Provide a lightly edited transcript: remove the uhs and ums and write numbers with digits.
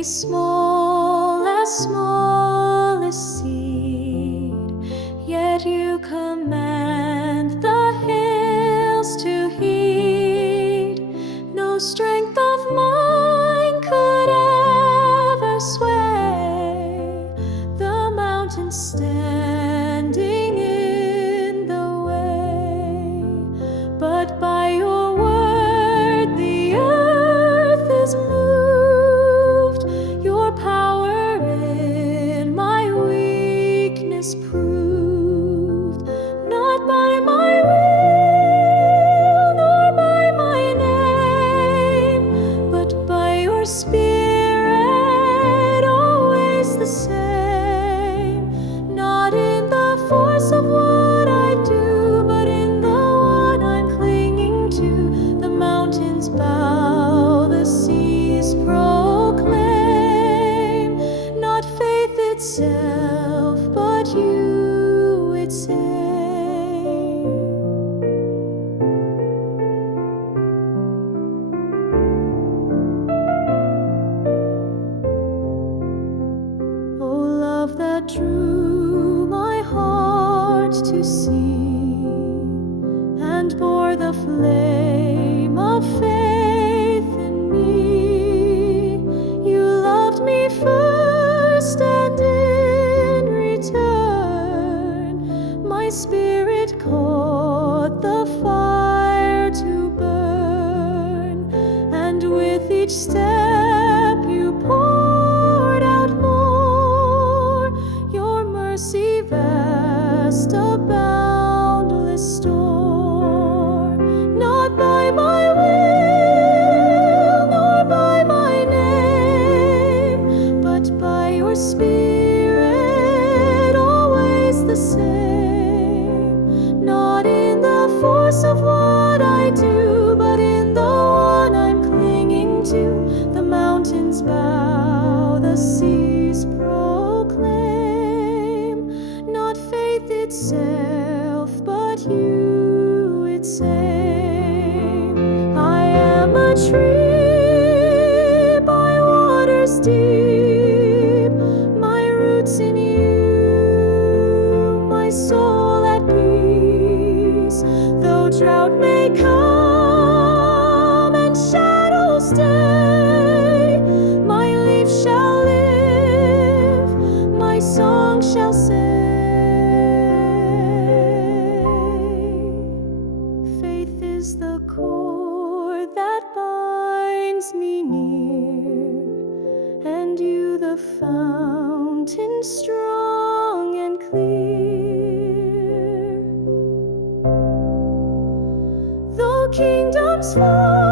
be small as smallest seed, yet you command the hills to heed. No strength of mine could ever sway the mountains standing in the way, but by your word the earth is moved. Your power in my weakness proved, not by my will nor by my name, but by your Spirit, always the same. Not in the force of what I do, but in the one I'm clinging to. The mountains bow, the seas proclaim, not faith itself, but you its aim. Oh, love that drew my heart to see and bore the flame of faith in me. You loved me first, and in return my spirit caught the fire to burn, and with each step you poured out more. Your mercy vast, a boundless store. Not by my will nor by my name, but by your Spirit, always the same. Not in the force of what I do, but in the one I'm clinging to. The mountains bow, the seas proclaim, not faith itself, but you its aim. I am a tree by waters deep, my roots in you, my soul at peace. Though drought may come and shadows stay, my leaf shall live, my song shall say. Faith is the cord that binds me near, and you the fountain strong and clear. Though kingdoms fall